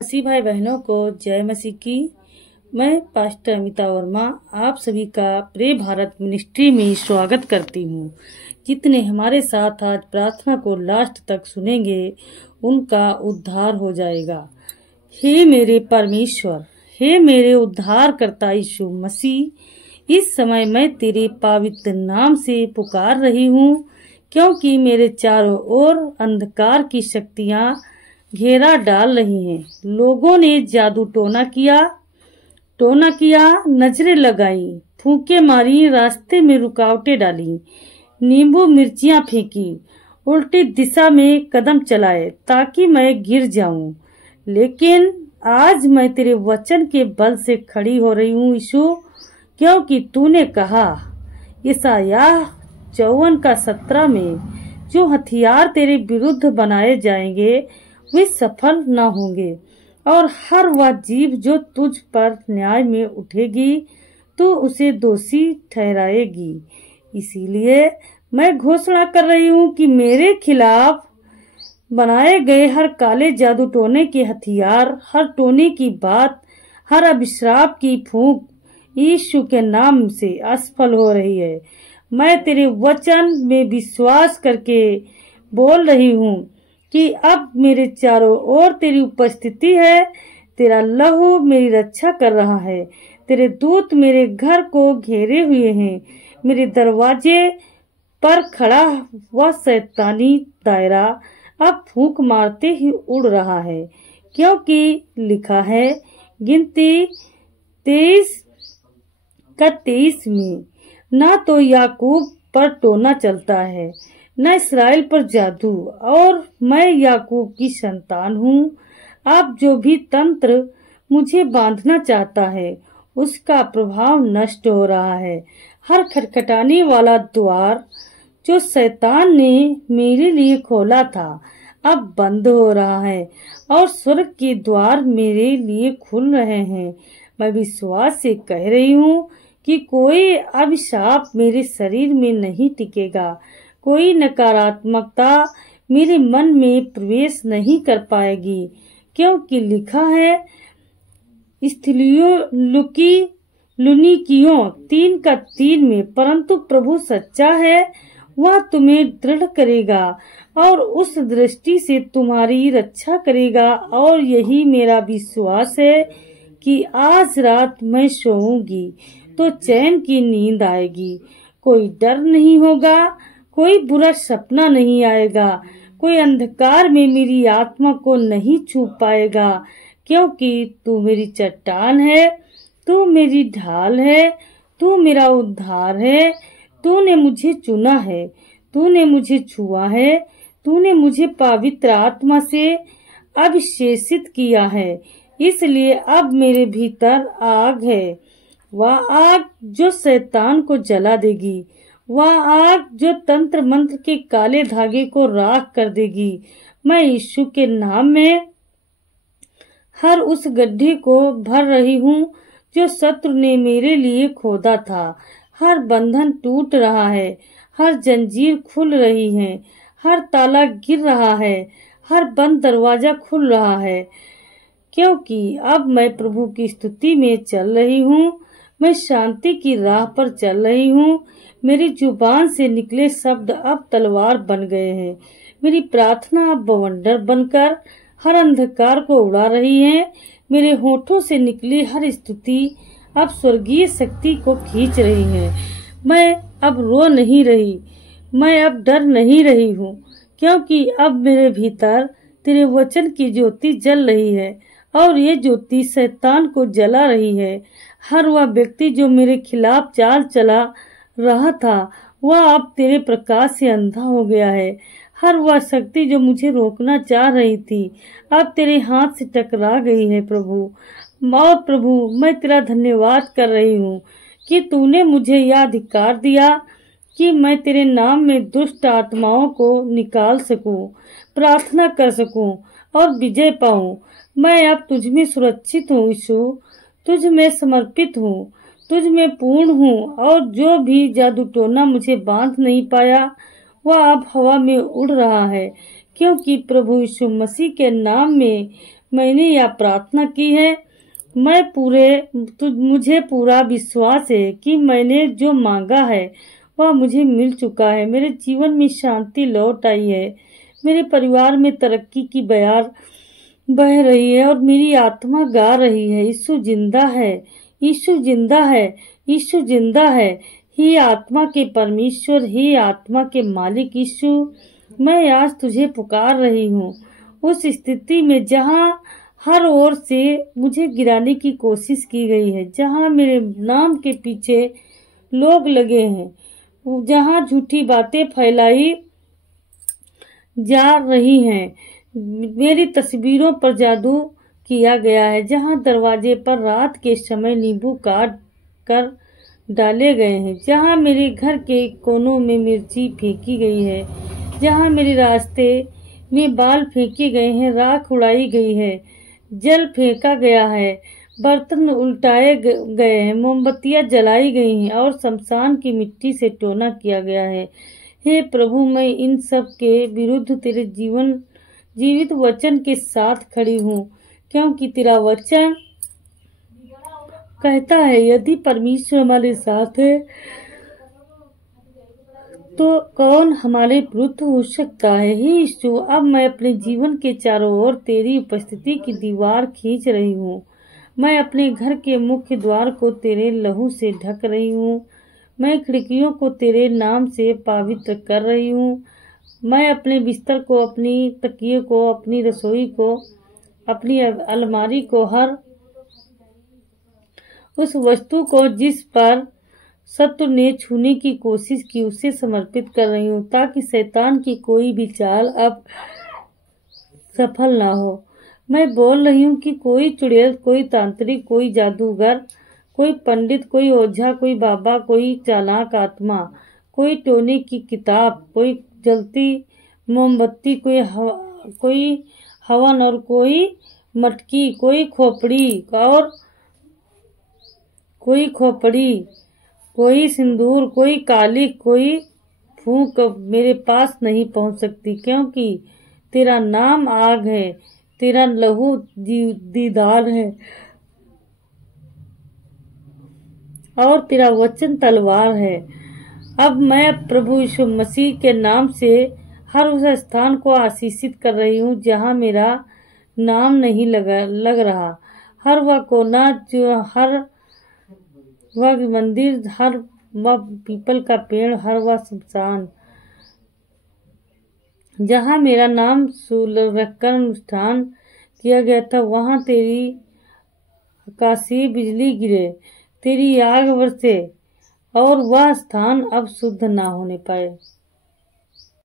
मसीह भाई बहनों को जय मसीह की। मैं पास्टर अमिता वर्मा आप सभी का प्रे भारत मिनिस्ट्री में स्वागत करती हूँ। जितने हमारे साथ आज प्रार्थना को लास्ट तक सुनेंगे उनका उद्धार हो जाएगा। हे मेरे परमेश्वर, हे मेरे उद्धार करता यीशु मसीह, इस समय मैं तेरे पवित्र नाम से पुकार रही हूँ, क्योंकि मेरे चारों ओर अंधकार की शक्तियाँ घेरा डाल रही हैं। लोगों ने जादू टोना किया, नजरें लगाई, फूंके मारी, रास्ते में रुकावटें डाली, नींबू मिर्चियां फेंकी, उल्टी दिशा में कदम चलाए ताकि मैं गिर जाऊं। लेकिन आज मैं तेरे वचन के बल से खड़ी हो रही हूँ यीशु, क्योंकि तूने कहा यशायाह 54:17 में, जो हथियार तेरे विरुद्ध बनाए जाएंगे वे सफल न होंगे, और हर वह जीभ जो तुझ पर न्याय में उठेगी तो उसे दोषी ठहराएगी। इसीलिए मैं घोषणा कर रही हूँ कि मेरे खिलाफ बनाए गए हर काले जादू टोने के हथियार, हर टोने की बात, हर अभिश्राप की फूंक यीशु के नाम से असफल हो रही है। मैं तेरे वचन में विश्वास करके बोल रही हूँ कि अब मेरे चारों ओर तेरी उपस्थिति है। तेरा लहू मेरी रक्षा कर रहा है। तेरे दूत मेरे घर को घेरे हुए हैं। मेरे दरवाजे पर खड़ा वह शैतानी दायरा अब फूंक मारते ही उड़ रहा है, क्योंकि लिखा है गिनती 23:23 में, ना तो याकूब पर टोना चलता है न इस्राएल पर जादू, और मैं याकूब की संतान हूँ। अब जो भी तंत्र मुझे बांधना चाहता है उसका प्रभाव नष्ट हो रहा है। हर खटखटाने वाला द्वार जो शैतान ने मेरे लिए खोला था अब बंद हो रहा है, और स्वर्ग के द्वार मेरे लिए खुल रहे हैं। मैं विश्वास से कह रही हूँ कि कोई अभिशाप मेरे शरीर में नहीं टिकेगा, कोई नकारात्मकता मेरे मन में प्रवेश नहीं कर पाएगी, क्योंकि लिखा है लुनिकियों 3:3 में, परंतु प्रभु सच्चा है, वह तुम्हें दृढ़ करेगा और उस दृष्टि से तुम्हारी रक्षा करेगा। और यही मेरा विश्वास है कि आज रात मैं सोऊंगी तो चैन की नींद आएगी। कोई डर नहीं होगा, कोई बुरा सपना नहीं आएगा, कोई अंधकार में मेरी आत्मा को नहीं छू पाएगा, क्योंकि तू मेरी चट्टान है, तू मेरी ढाल है, तू मेरा उद्धार है। तूने मुझे चुना है, तूने मुझे छुआ है, तूने मुझे पवित्र आत्मा से अभिषेचित किया है। इसलिए अब मेरे भीतर आग है, वह आग जो शैतान को जला देगी, वह आग जो तंत्र मंत्र के काले धागे को राख कर देगी। मैं यीशु के नाम में हर उस गड्ढे को भर रही हूँ जो शत्रु ने मेरे लिए खोदा था। हर बंधन टूट रहा है, हर जंजीर खुल रही है, हर ताला गिर रहा है, हर बंद दरवाजा खुल रहा है, क्योंकि अब मैं प्रभु की स्तुति में चल रही हूँ। मैं शांति की राह पर चल रही हूँ। मेरी जुबान से निकले शब्द अब तलवार बन गए हैं। मेरी प्रार्थना अब बवंडर बनकर हर अंधकार को उड़ा रही है। मेरे होठों से निकली हर स्तुति अब स्वर्गीय शक्ति को खींच रही है। मैं अब रो नहीं रही, मैं अब डर नहीं रही हूँ, क्योंकि अब मेरे भीतर तेरे वचन की ज्योति जल रही है, और ये ज्योति शैतान को जला रही है। हर वह व्यक्ति जो मेरे खिलाफ चाल चला रहा था वह अब तेरे प्रकाश से अंधा हो गया है। हर वह शक्ति जो मुझे रोकना चाह रही थी अब तेरे हाथ से टकरा गई है प्रभु। और प्रभु, मैं तेरा धन्यवाद कर रही हूँ कि तूने मुझे यह अधिकार दिया कि मैं तेरे नाम में दुष्ट आत्माओं को निकाल सकूं, प्रार्थना कर सकूं और विजय पाऊं। मैं अब तुझ में सुरक्षित हूँ यीशु, तुझ में समर्पित हूँ, तुझ में पूर्ण हूँ, और जो भी जादू टोना मुझे बांध नहीं पाया वह अब हवा में उड़ रहा है, क्योंकि प्रभु यीशु मसीह के नाम में मैंने यह प्रार्थना की है। मुझे पूरा विश्वास है कि मैंने जो मांगा है वह मुझे मिल चुका है। मेरे जीवन में शांति लौट आई है। मेरे परिवार में तरक्की की बयार बह रही है और मेरी आत्मा गा रही है, यीशु जिंदा है, यीशु जिंदा है, यीशु जिंदा है। हे आत्मा के परमेश्वर, हे आत्मा के मालिक यीशु, मैं आज तुझे पुकार रही हूँ। उस स्थिति में जहाँ हर ओर से मुझे गिराने की कोशिश की गई है, जहाँ मेरे नाम के पीछे लोग लगे हैं, जहाँ झूठी बातें फैलाई जा रही हैं, मेरी तस्वीरों पर जादू किया गया है, जहाँ दरवाजे पर रात के समय नींबू काट कर डाले गए हैं, जहाँ मेरे घर के कोनों में मिर्ची फेंकी गई है, जहाँ मेरे रास्ते में बाल फेंके गए हैं, राख उड़ाई गई है, जल फेंका गया है, बर्तन उल्टाए गए हैं, मोमबत्तियां जलाई गई हैं और शमशान की मिट्टी से टोना किया गया है। हे प्रभु, मैं इन सब के विरुद्ध तेरे जीवित वचन के साथ खड़ी हूँ, क्योंकि तेरा वचन कहता है यदि परमेश्वर हमारे साथ है तो कौन हमारे विरुद्ध हो सकता है। हे यीशु, अब मैं अपने जीवन के चारों ओर तेरी उपस्थिति की दीवार खींच रही हूँ। मैं अपने घर के मुख्य द्वार को तेरे लहू से ढक रही हूँ। मैं खिड़कियों को तेरे नाम से पवित्र कर रही हूँ। मैं अपने बिस्तर को, अपनी तकिए को, अपनी रसोई को, अपनी अलमारी को, हर उस वस्तु को जिस पर शत्रु ने छूने की कोशिश की, उसे समर्पित कर रही हूँ, ताकि शैतान की कोई भी चाल अब सफल ना हो। मैं बोल रही हूँ कि कोई चुड़ैल, कोई तांत्रिक, कोई जादूगर, कोई पंडित, कोई ओझा, कोई बाबा, कोई चालाक आत्मा, कोई टोने की किताब, कोई जलती मोमबत्ती, कोई हवन और कोई मटकी, कोई खोपड़ी, कोई सिंदूर, कोई कालिक, कोई फूंक मेरे पास नहीं पहुंच सकती, क्योंकि तेरा नाम आग है, तेरा लहू दीदार है और तेरा वचन तलवार है। अब मैं प्रभु यीशु मसीह के नाम से हर उस स्थान को आशीषित कर रही हूँ जहाँ मेरा नाम नहीं लग रहा। हर वह कोना, हर वह मंदिर, हर वह पीपल का पेड़, हर वह शमशान जहाँ मेरा नाम रखकर अनुष्ठान किया गया था, वहाँ तेरी आकाशीय बिजली गिरे, तेरी आग बरसे और वह स्थान अब शुद्ध ना होने पाए।